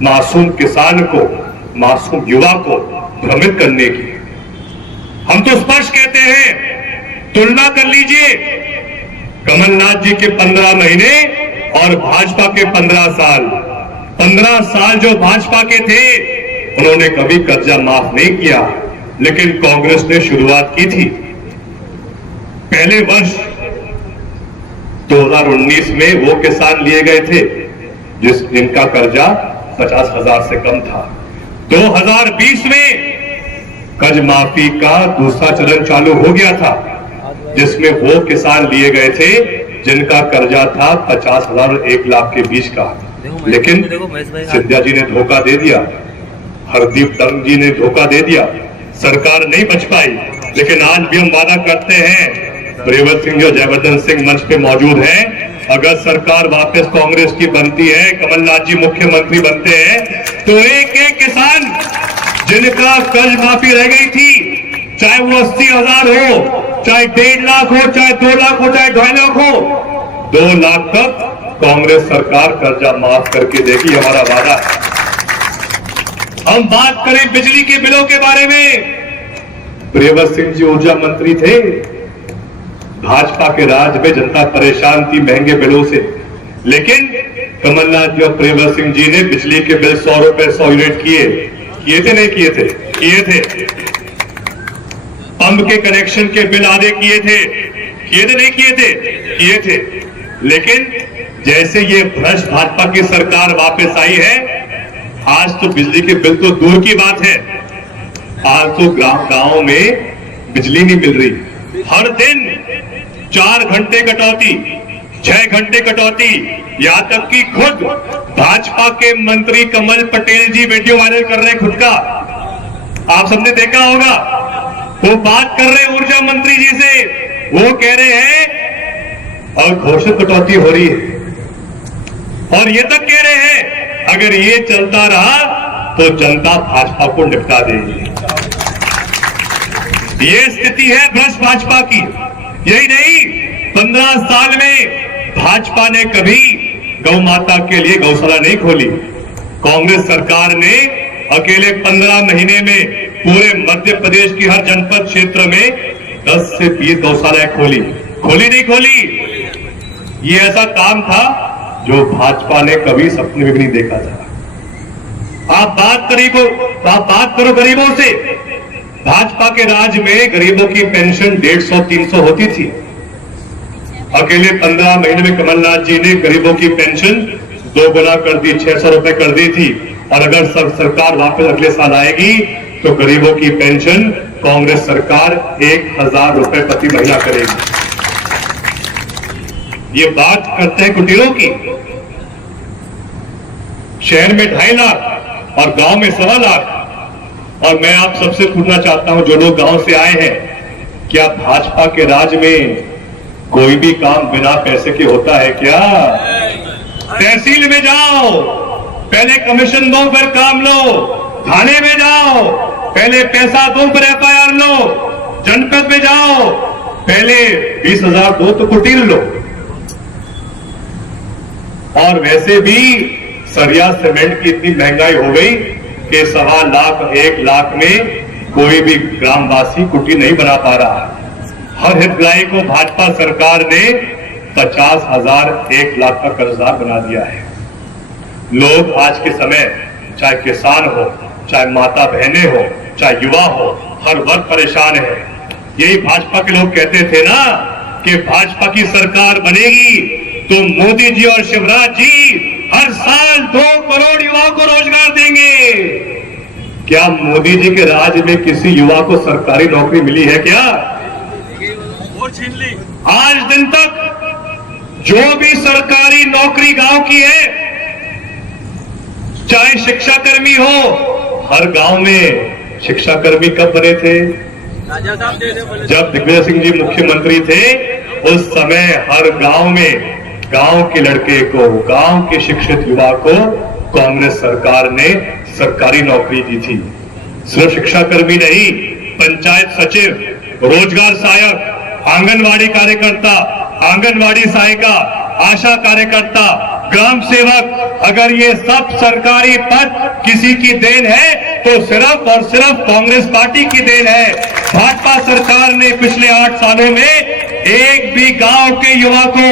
मासूम किसान को, मासूम युवा को भ्रमित करने की। हम तो स्पष्ट कहते हैं, तुलना कर लीजिए कमलनाथ जी के 15 महीने और भाजपा के 15 साल। 15 साल जो भाजपा के थे उन्होंने कभी कर्जा माफ नहीं किया, लेकिन कांग्रेस ने शुरुआत की थी। पहले वर्ष 2019 में वो किसान लिए गए थे जिनका कर्जा 50,000 से कम था। 2020 में कर्ज माफी का दूसरा चरण चालू हो गया था, जिसमें वो किसान लिए गए थे जिनका कर्जा था 50,000 और 1 लाख के बीच का। लेकिन सिंधिया जी ने धोखा दे दिया, हरदीप दंग जी ने धोखा दे दिया, सरकार नहीं बच पाई। लेकिन आज भी हम वादा करते हैं, प्रियव्रत सिंह और जयवर्धन सिंह मंच पे मौजूद हैं, अगर सरकार वापस कांग्रेस की बनती है, कमलनाथ जी मुख्यमंत्री बनते हैं, तो एक एक किसान जिनका कर्ज माफी रह गई थी, चाहे वो 80,000 हो, चाहे 1.5 लाख हो, चाहे 2 लाख हो, चाहे 2.5 लाख हो, 2 लाख तक कांग्रेस सरकार कर्जा माफ करके देगी, हमारा वादा है। हम बात करें बिजली के बिलों के बारे में, प्रियव्रत सिंह जी ऊर्जा मंत्री थे, भाजपा के राज में जनता परेशान थी महंगे बिलों से, लेकिन कमलनाथ जी और प्रियव्रत सिंह जी ने बिजली के बिल 100 रुपए 100 यूनिट किए थे नहीं किए थे। पंप के कनेक्शन के बिल आधे किए थे नहीं किए थे। लेकिन जैसे ये भ्रष्ट भाजपा की सरकार वापस आई है, आज तो बिजली के बिल तो दूर की बात है, आज तो गांव में बिजली नहीं मिल रही। हर दिन 4 घंटे कटौती, 6 घंटे कटौती, यहां तक कि खुद भाजपा के मंत्री कमल पटेल जी वीडियो वायरल कर रहे हैं खुद का, आप सबने देखा होगा। वो बात कर रहे हैं ऊर्जा मंत्री जी से, वो कह रहे हैं और घोषित कटौती हो रही है, और ये तक कह रहे हैं अगर ये चलता रहा तो जनता भाजपा को निपटा देगी। ये स्थिति है भ्रष्ट भाजपा की। यही नहीं, 15 साल में भाजपा ने कभी गौ माता के लिए गौशाला नहीं खोली। कांग्रेस सरकार ने अकेले 15 महीने में पूरे मध्य प्रदेश की हर जनपद क्षेत्र में 10 से 20 गौशालाएं खोली नहीं खोली। ये ऐसा काम था जो भाजपा ने कभी सपने में भी नहीं देखा था। आप बात करो गरीबों से। भाजपा के राज में गरीबों की पेंशन 150-300 होती थी। अकेले 15 महीने में कमलनाथ जी ने गरीबों की पेंशन 2 गुना कर दी, 600 रुपए कर दी थी। और अगर सरकार वापस अगले साल आएगी तो गरीबों की पेंशन कांग्रेस सरकार 1,000 रुपए प्रति महीना करेगी। ये बात करते हैं कुटीरों की। शहर में 2.5 लाख और गांव में 1.25 लाख। और मैं आप सबसे पूछना चाहता हूं, जो लोग गांव से आए हैं, क्या भाजपा के राज में कोई भी काम बिना पैसे के होता है क्या? तहसील में जाओ, पहले कमीशन दो फिर काम लो। थाने में जाओ, पहले पैसा दो फिर FIR लो। जनपद में जाओ, पहले 20,000 दो तो कुटीर लो। और वैसे भी सरिया सीमेंट की इतनी महंगाई हो गई कि 1.25 लाख 1 लाख में कोई भी ग्रामवासी कुटीर नहीं बना पा रहा। हर हितग्राही को भाजपा सरकार ने 50,000 1 लाख का कर्जदार बना दिया है। लोग आज के समय, चाहे किसान हो, चाहे माता बहनें हो, चाहे युवा हो, हर वर्ग परेशान है। यही भाजपा के लोग कहते थे ना कि भाजपा की सरकार बनेगी तो मोदी जी और शिवराज जी हर साल 2 करोड़ युवाओं को रोजगार देंगे। क्या मोदी जी के राज में किसी युवा को सरकारी नौकरी मिली है क्या? आज दिन तक जो भी सरकारी नौकरी गांव की है, चाहे शिक्षाकर्मी हो, हर गांव में शिक्षाकर्मी कब बने थे? जब दिग्विजय सिंह जी मुख्यमंत्री थे, उस समय हर गांव में गांव के लड़के को, गांव के शिक्षित युवा को कांग्रेस सरकार ने सरकारी नौकरी दी थी। सिर्फ शिक्षाकर्मी नहीं, पंचायत सचिव, रोजगार सहायक, आंगनवाड़ी कार्यकर्ता, आंगनवाड़ी सहायिका, आशा कार्यकर्ता, ग्राम सेवक, अगर ये सब सरकारी पद किसी की देन है तो सिर्फ और सिर्फ कांग्रेस पार्टी की देन है। भाजपा सरकार ने पिछले 8 सालों में एक भी गांव के युवा को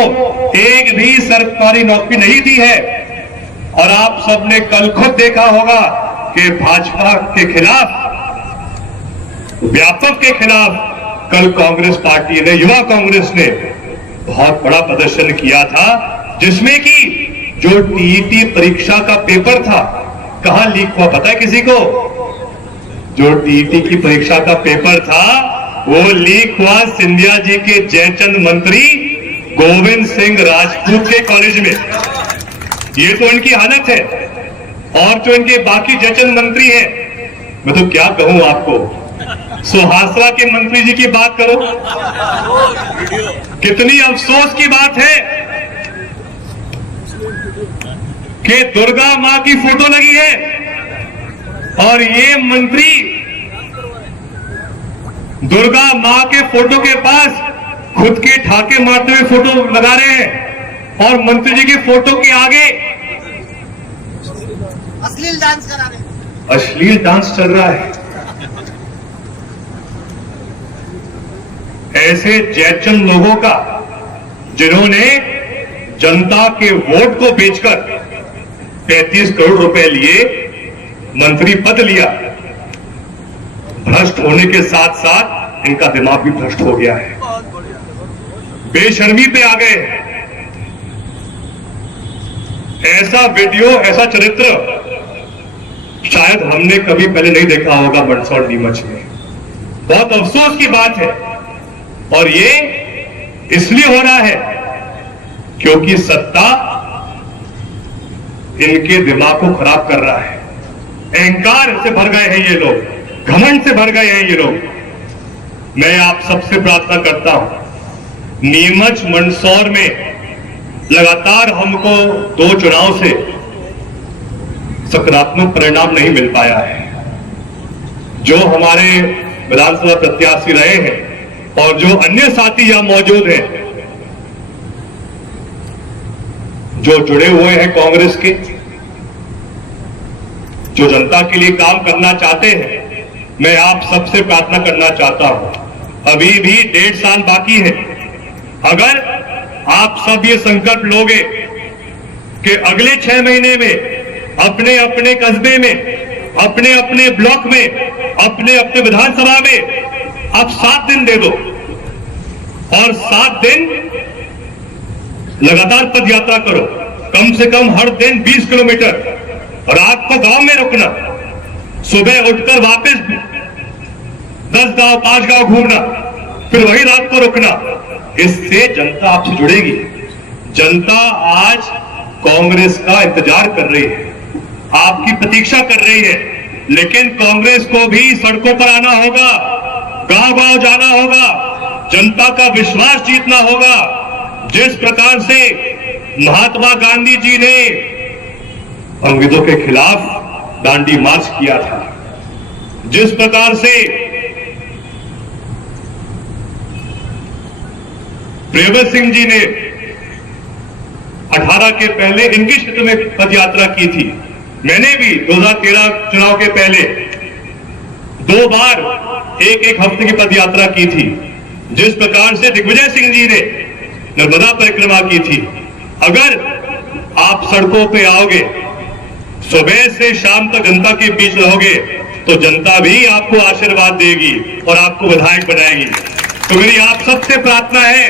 एक भी सरकारी नौकरी नहीं दी है। और आप सबने कल खुद देखा होगा कि भाजपा के खिलाफ, व्यापक के खिलाफ कल कांग्रेस पार्टी ने, युवा कांग्रेस ने बहुत बड़ा प्रदर्शन किया था, जिसमें कि जो टीईटी परीक्षा का पेपर था, कहां लीक हुआ पता है किसी को? जो टीईटी की परीक्षा का पेपर था वो लीक हुआ सिंधिया जी के जयचंद मंत्री गोविंद सिंह राजपूत के कॉलेज में। ये तो इनकी हालत है। और जो इनके बाकी जयचंद मंत्री हैं, मैं तो क्या कहूं आपको, सुहासरा के मंत्री जी की बात करो, कितनी अफसोस की बात है कि दुर्गा मां की फोटो लगी है और ये मंत्री दुर्गा मां के फोटो के पास खुद के ठाके मारते हुए फोटो लगा रहे हैं और मंत्री जी की फोटो के आगे अश्लील डांस करा रहे हैं। अश्लील डांस चल रहा है। ऐसे जयचंद लोगों का, जिन्होंने जनता के वोट को बेचकर 35 करोड़ रुपए लिए, मंत्री पद लिया, भ्रष्ट होने के साथ साथ इनका दिमाग भी भ्रष्ट हो गया है, बेशर्मी पे आ गए। ऐसा वीडियो, ऐसा चरित्र शायद हमने कभी पहले नहीं देखा होगा मंदसौर नीमच में। बहुत अफसोस की बात है। और ये इसलिए हो रहा है क्योंकि सत्ता इनके दिमाग को खराब कर रहा है। अहंकार से भर गए हैं ये लोग, घमंड से भर गए हैं ये लोग। मैं आप सबसे प्रार्थना करता हूं, नीमच मंदसौर में लगातार हमको 2 चुनाव से सकारात्मक परिणाम नहीं मिल पाया है। जो हमारे विधानसभा प्रत्याशी रहे हैं और जो अन्य साथी यहां मौजूद हैं, जो जुड़े हुए हैं कांग्रेस के, जो जनता के लिए काम करना चाहते हैं, मैं आप सबसे प्रार्थना करना चाहता हूं, अभी भी 1.5 साल बाकी है। अगर आप सब ये संकल्प लोगे कि अगले 6 महीने में अपने अपने कस्बे में, अपने अपने ब्लॉक में, अपने अपने विधानसभा में आप 7 दिन दे दो और 7 दिन लगातार पद यात्रा करो, कम से कम हर दिन 20 किलोमीटर, रात को गांव में रुकना, सुबह उठकर वापस 10 गांव 5 गांव घूमना, फिर वही रात को रुकना। इससे जनता आपसे जुड़ेगी। जनता आज कांग्रेस का इंतजार कर रही है, आपकी प्रतीक्षा कर रही है, लेकिन कांग्रेस को भी सड़कों पर आना होगा, गांव-गांव जाना होगा, जनता का विश्वास जीतना होगा। जिस प्रकार से महात्मा गांधी जी ने अंग्रेजों के खिलाफ दांडी मार्च किया था, जिस प्रकार से प्रियव्रत सिंह जी ने 18 के पहले इनके क्षेत्र में पद यात्रा की थी, मैंने भी 2013 चुनाव के पहले 2 बार एक हफ्ते की पद यात्रा की थी। जिस प्रकार से दिग्विजय सिंह जी ने नर्मदा परिक्रमा की थी, अगर आप सड़कों पे आओगे, सुबह से शाम तक जनता के बीच रहोगे, तो जनता भी आपको आशीर्वाद देगी और आपको विधायक बनाएगी। तो मेरी आप सबसे प्रार्थना है,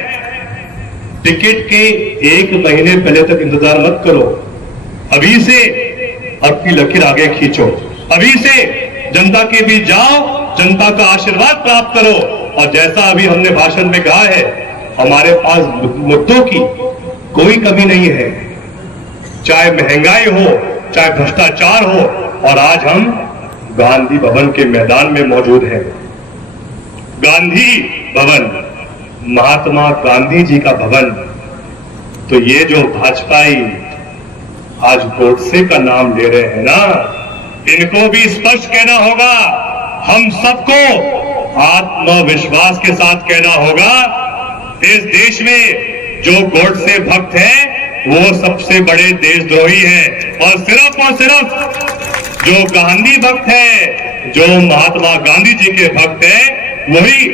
टिकट के 1 महीने पहले तक इंतजार मत करो, अभी से आपकी लकीर आगे खींचो, अभी से जनता के बीच जाओ, जनता का आशीर्वाद प्राप्त करो। और जैसा अभी हमने भाषण में कहा है, हमारे पास मुद्दों की कोई कमी नहीं है, चाहे महंगाई हो, चाहे भ्रष्टाचार हो। और आज हम गांधी भवन के मैदान में मौजूद हैं। गांधी भवन, महात्मा गांधी जी का भवन। तो ये जो भाजपाई आज गोडसे का नाम ले रहे हैं ना, इनको भी स्पष्ट कहना होगा, हम सबको आत्मविश्वास के साथ कहना होगा, इस देश में जो गोडसे भक्त हैं वो सबसे बड़े देशद्रोही हैं और सिर्फ जो गांधी भक्त है, जो महात्मा गांधी जी के भक्त हैं, वही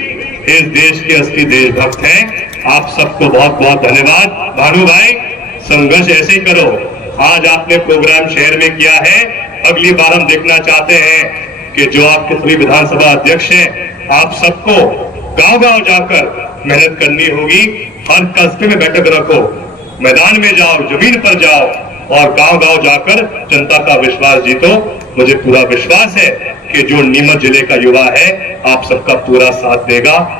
इस देश के असली देशभक्त हैं। आप सबको बहुत बहुत धन्यवाद। भानु भाई, संघर्ष ऐसे ही करो। आज आपने प्रोग्राम शहर में किया है, अगली बार हम देखना चाहते हैं कि जो आपके सभी विधानसभा अध्यक्ष हैं, आप सबको गांव-गांव जाकर मेहनत करनी होगी। हर कस्बे में बैठक रखो, मैदान में जाओ, जमीन पर जाओ और गांव-गांव जाकर जनता का विश्वास जीतो। मुझे पूरा विश्वास है कि जो नीमच जिले का युवा है, आप सबका पूरा साथ देगा।